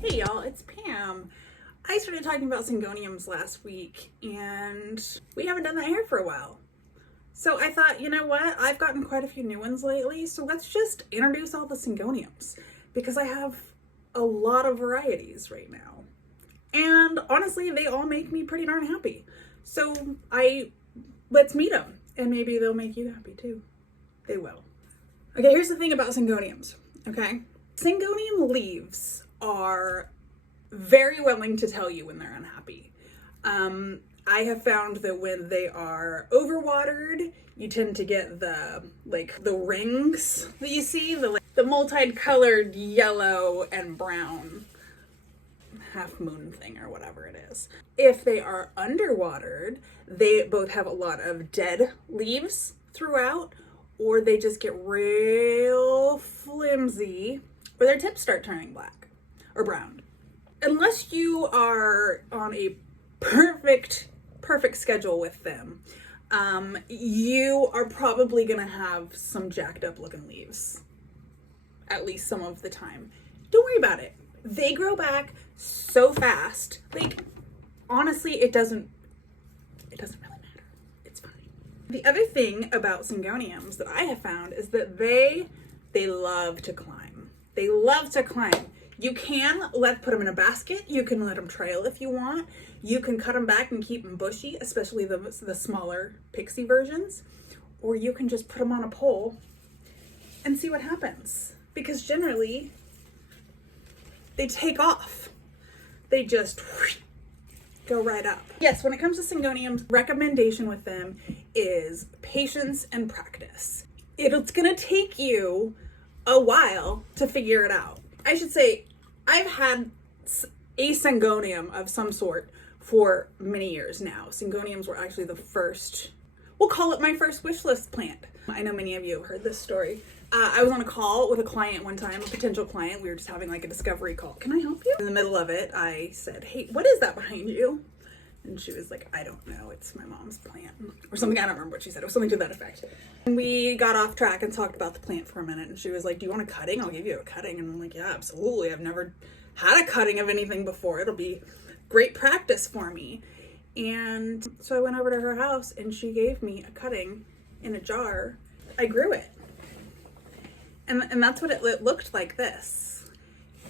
Hey y'all, it's Pam. I started talking about syngoniums last week and we haven't done that here for a while. So I thought, you know what? I've gotten quite a few new ones lately, so let's just introduce all the syngoniums because I have a lot of varieties right now. And honestly, they all make me pretty darn happy. So let's meet them and maybe they'll make you happy too. They will. Okay, here's the thing about syngoniums, okay? Syngonium leaves are very willing to tell you when they're unhappy. I have found that when they are overwatered, you tend to get the rings that you see, the multicolored yellow and brown half moon thing or whatever it is. If they are underwatered, they both have a lot of dead leaves throughout, or they just get real flimsy, or their tips start turning black or brown. Unless you are on a perfect schedule with them, you are probably gonna have some jacked up looking leaves, at least some of the time. Don't worry about it. They grow back so fast. Like, honestly, it doesn't really matter. It's fine. The other thing about syngoniums that I have found is that they love to climb. They love to climb. You can put them in a basket. You can let them trail if you want. You can cut them back and keep them bushy, especially the smaller pixie versions. Or you can just put them on a pole and see what happens. Because generally, they take off. They just go right up. Yes, when it comes to syngoniums, recommendation with them is patience and practice. It's gonna take you a while to figure it out. I should say, I've had a syngonium of some sort for many years now. Syngoniums were actually the first, we'll call it my first wish list plant. I know many of you have heard this story. I was on a call with a client one time, a potential client. We were just having like a discovery call. Can I help you? In the middle of it, I said, hey, what is that behind you? And she was like, I don't know, it's my mom's plant. Or something, I don't remember what she said. It was something to that effect. And we got off track and talked about the plant for a minute. And she was like, do you want a cutting? I'll give you a cutting. And I'm like, yeah, absolutely. I've never had a cutting of anything before. It'll be great practice for me. And so I went over to her house and she gave me a cutting in a jar. I grew it. And that's what it looked like, this.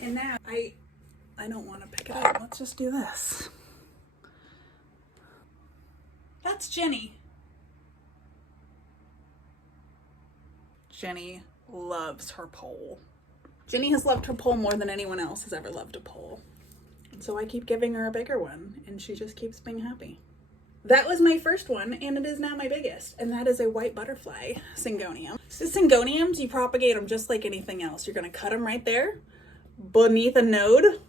And now I don't want to pick it up. Let's just do this. That's Jenny. Jenny loves her pole. Jenny has loved her pole more than anyone else has ever loved a pole. And so I keep giving her a bigger one and she just keeps being happy. That was my first one and it is now my biggest, and that is a white butterfly syngonium. So syngoniums, you propagate them just like anything else. You're gonna cut them right there beneath a node.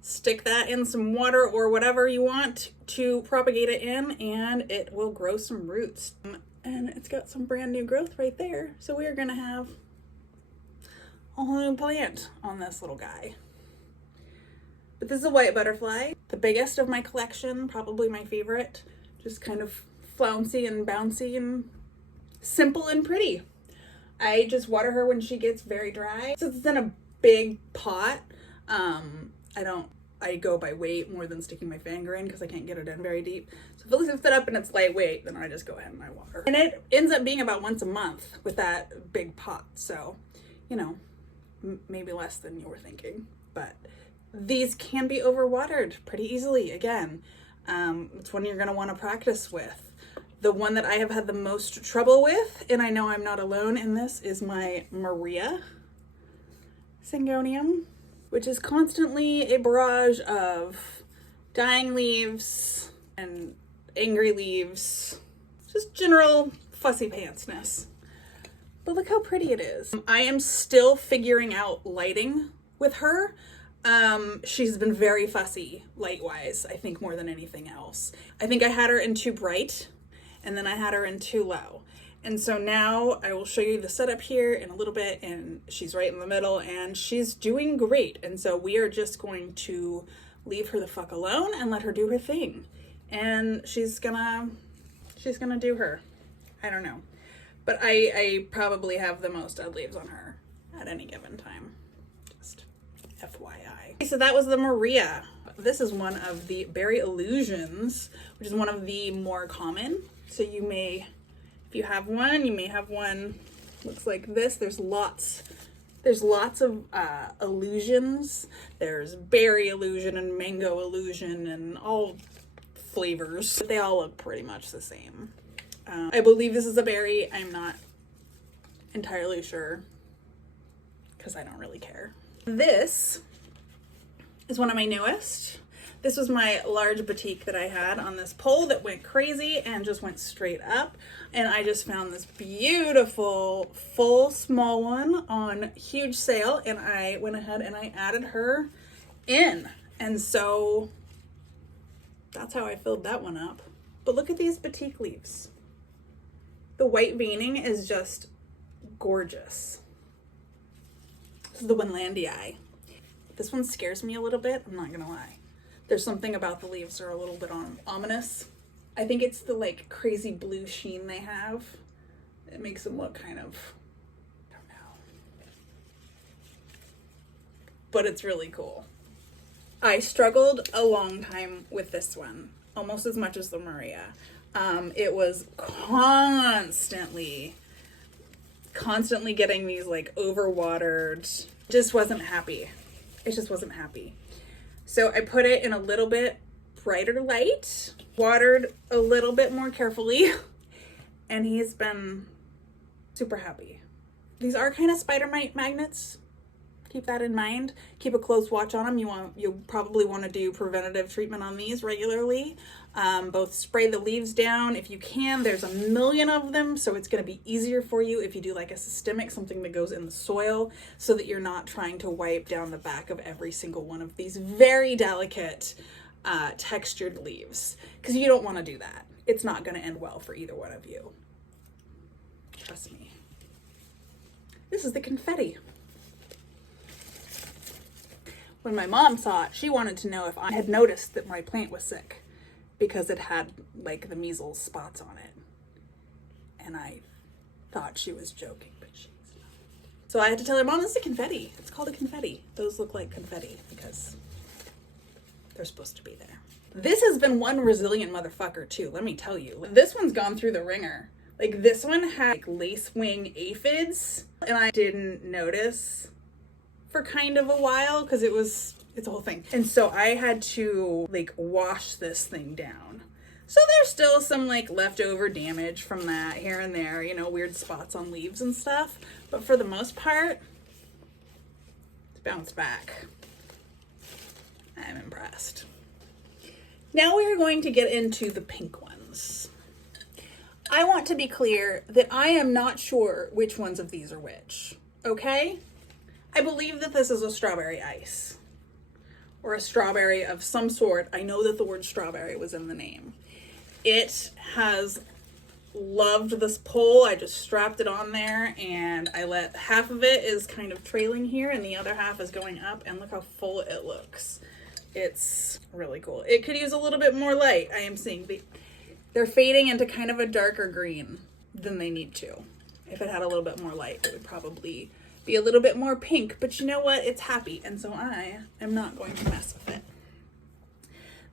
Stick that in some water or whatever you want to propagate it in, and it will grow some roots. And it's got some brand new growth right there. So we are gonna have a whole new plant on this little guy. But this is a white butterfly, the biggest of my collection, probably my favorite. Just kind of flouncy and bouncy and simple and pretty. I just water her when she gets very dry. Since it's in a big pot, I go by weight more than sticking my finger in because I can't get it in very deep. So if it lifts it up and it's lightweight, then I just go ahead and I water. And it ends up being about once a month with that big pot. So, you know, maybe less than you were thinking. But these can be overwatered pretty easily. Again, it's one you're going to want to practice with. The one that I have had the most trouble with, and I know I'm not alone in this, is my Maria syngonium, which is constantly a barrage of dying leaves and angry leaves. Just general fussy pantsness. But look how pretty it is. I am still figuring out lighting with her. She's been very fussy light-wise, I think more than anything else. I think I had her in too bright, and then I had her in too low. And so now I will show you the setup here in a little bit, and she's right in the middle and she's doing great. And so we are just going to leave her the fuck alone and let her do her thing. And she's gonna do her. I don't know. But I probably have the most dead leaves on her at any given time. Just FYI. so that was the Maria. This is one of the berry illusions, which is one of the more common. So you may, if you have one, you may have one looks like this. There's lots of illusions. There's berry illusion and mango illusion and all flavors. But they all look pretty much the same. I believe this is a berry. I'm not entirely sure because I don't really care. This is one of my newest. This was my large batik that I had on this pole that went crazy and just went straight up. And I just found this beautiful full small one on huge sale, and I went ahead and I added her in. And so that's how I filled that one up. But look at these batik leaves. The white veining is just gorgeous. This is the Wendlandii. This one scares me a little bit, I'm not gonna lie. There's something about the leaves that are a little bit ominous. I think it's the like crazy blue sheen they have. It makes them look kind of, I don't know. But it's really cool. I struggled a long time with this one, almost as much as the Maria. It was constantly getting these like overwatered. Just wasn't happy. It just wasn't happy. So I put it in a little bit brighter light, watered a little bit more carefully, and he's been super happy. These are kind of spider mite magnets. Keep that in mind. Keep a close watch on them. You probably want to do preventative treatment on these regularly. Both spray the leaves down if you can. There's a million of them, so it's going to be easier for you if you do like a systemic, something that goes in the soil, so that you're not trying to wipe down the back of every single one of these very delicate textured leaves, because you don't want to do that. It's not going to end well for either one of you. Trust me. This is the confetti. When my mom saw it, she wanted to know if I had noticed that my plant was sick because it had like the measles spots on it. And I thought she was joking, but she's not. So I had to tell her, Mom, this is a confetti. It's called a confetti. Those look like confetti because they're supposed to be there. This has been one resilient motherfucker too, let me tell you. This one's gone through the ringer. Like this one had like lace wing aphids, and I didn't notice for kind of a while because it's a whole thing. And so I had to like wash this thing down. So there's still some like leftover damage from that here and there, you know, weird spots on leaves and stuff. But for the most part, it's bounced back. I'm impressed. Now we're going to get into the pink ones. I want to be clear that I am not sure which ones of these are which, okay? I believe that this is a strawberry ice or a strawberry of some sort. I know that the word strawberry was in the name. It has loved this pole. I just strapped it on there and I let half of it is kind of trailing here and the other half is going up, and look how full it looks. It's really cool. It could use a little bit more light. I am seeing they're fading into kind of a darker green than they need to. If it had a little bit more light, it would probably be a little bit more pink, but you know what? It's happy, and so I am not going to mess with it.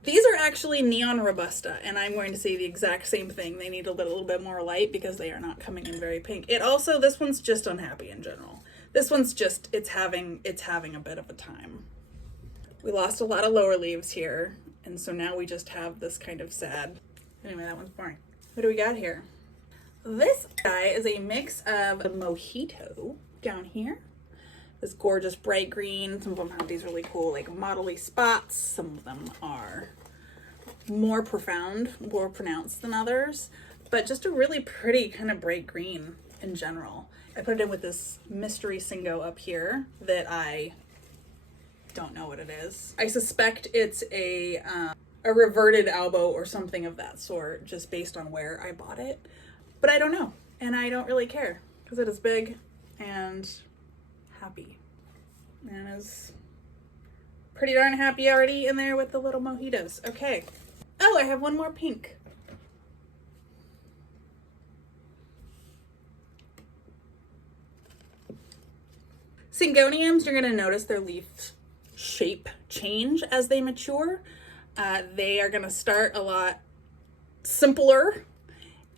These are actually neon robusta, and I'm going to say the exact same thing. They need a little bit more light because they are not coming in very pink. This one's just unhappy in general. This one's just, it's having a bit of a time. We lost a lot of lower leaves here, and so now we just have this kind of sad. Anyway, that one's boring. What do we got here? This guy is a mix of the Mojito down here. This gorgeous bright green. Some of them have these really cool like mottly spots. Some of them are more profound, more pronounced than others, but just a really pretty kind of bright green in general. I put it in with this mystery syngo up here that I don't know what it is. I suspect it's a reverted Albo or something of that sort, just based on where I bought it, but I don't know, and I don't really care because it is big and happy, and is pretty darn happy already in there with the little mojitos. Okay. Oh, I have one more pink. Syngoniums, you're gonna notice their leaf shape change as they mature. They are going to start a lot simpler,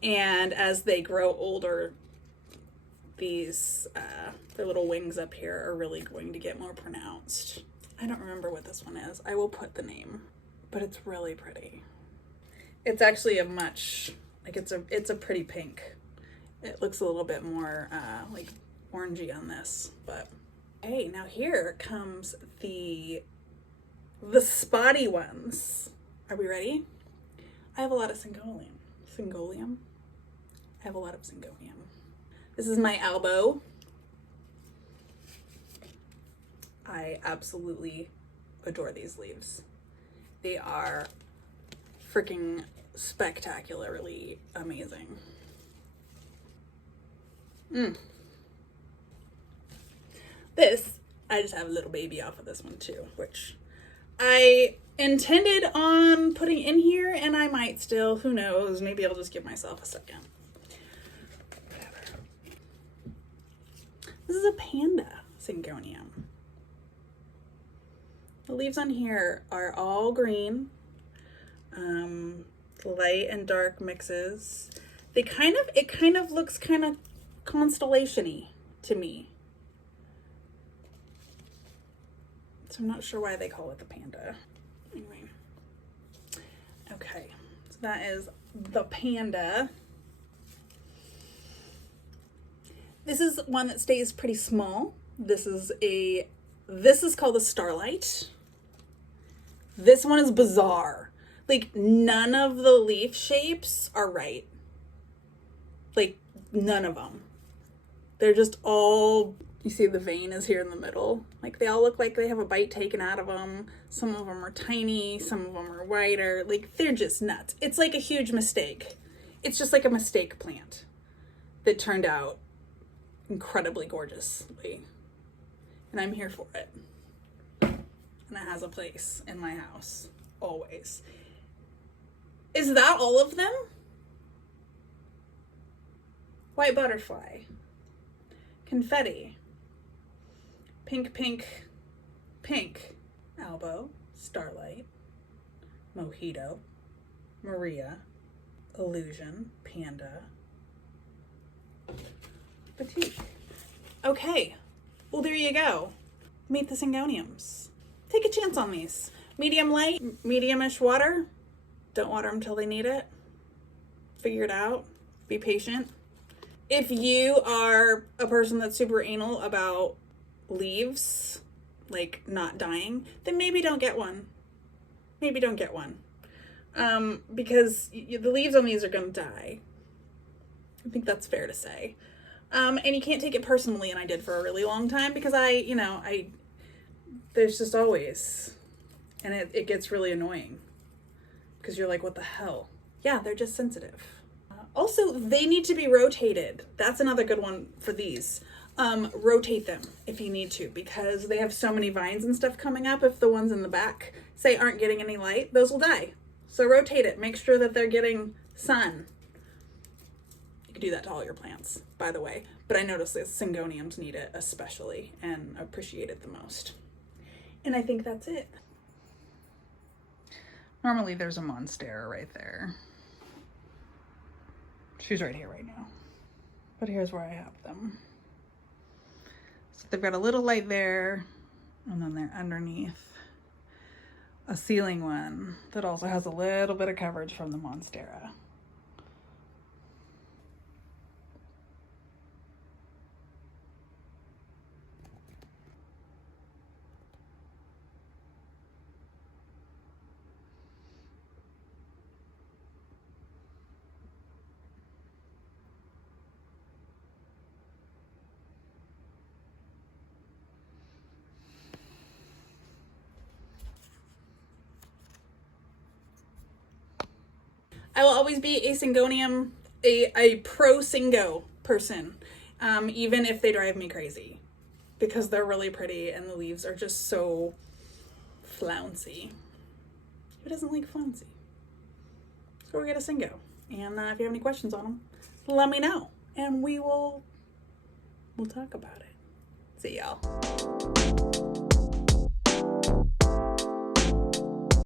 and as they grow older, these their little wings up here are really going to get more pronounced. I don't remember what this one is. I will put the name, but it's really pretty. It's actually a much, like it's a pretty pink. It looks a little bit more like orangey on this, but hey, now here comes the spotty ones. Are we ready? I have a lot of syngonium. I have a lot of syngonium. This is my Albo. I absolutely adore these leaves. They are freaking spectacularly amazing. This, I just have a little baby off of this one too, which I intended on putting in here, and I might still, who knows, maybe I'll just give myself a second. Whatever. This is a Panda syngonium. The leaves on here are all green, light and dark mixes. It kind of looks kind of constellation-y to me. So I'm not sure why they call it the Panda. Anyway. Okay, so that is the Panda. This is one that stays pretty small. This is called the Starlite. This one is bizarre. Like, none of the leaf shapes are right. Like, none of them. They're just all, you see the vein is here in the middle. Like, they all look like they have a bite taken out of them. Some of them are tiny, some of them are wider. Like, they're just nuts. It's like a huge mistake. It's just like a mistake plant that turned out incredibly gorgeously. And I'm here for it. And it has a place in my house, always. Is that all of them? White butterfly. Confetti. Pink, pink, pink. Albo. Starlite. Mojito. Maria. Allusion. Panda. Batik. Okay. Well, there you go. Meet the syngoniums. Take a chance on these. Medium light, medium-ish water. Don't water them till they need it. Figure it out. Be patient. If you are a person that's super anal about leaves, like not dying, then maybe don't get one. Maybe don't get one. Because the leaves on these are going to die. I think that's fair to say. And you can't take it personally, and I did for a really long time because there's just always, and it gets really annoying because you're like, what the hell? Yeah, they're just sensitive. Also, they need to be rotated. That's another good one for these. Rotate them if you need to, because they have so many vines and stuff coming up. If the ones in the back, say, aren't getting any light, those will die. So rotate it. Make sure that they're getting sun. You can do that to all your plants, by the way. But I noticed that syngoniums need it especially and appreciate it the most. And I think that's it. Normally there's a monstera right there. She's right here right now. But here's where I have them. So they've got a little light there, and then they're underneath a ceiling one that also has a little bit of coverage from the monstera. I will always be a syngonium, a pro-syngo person, even if they drive me crazy, because they're really pretty and the leaves are just so flouncy. Who doesn't like flouncy? So we'll get a syngo. And if you have any questions on them, let me know, and we'll talk about it. See y'all.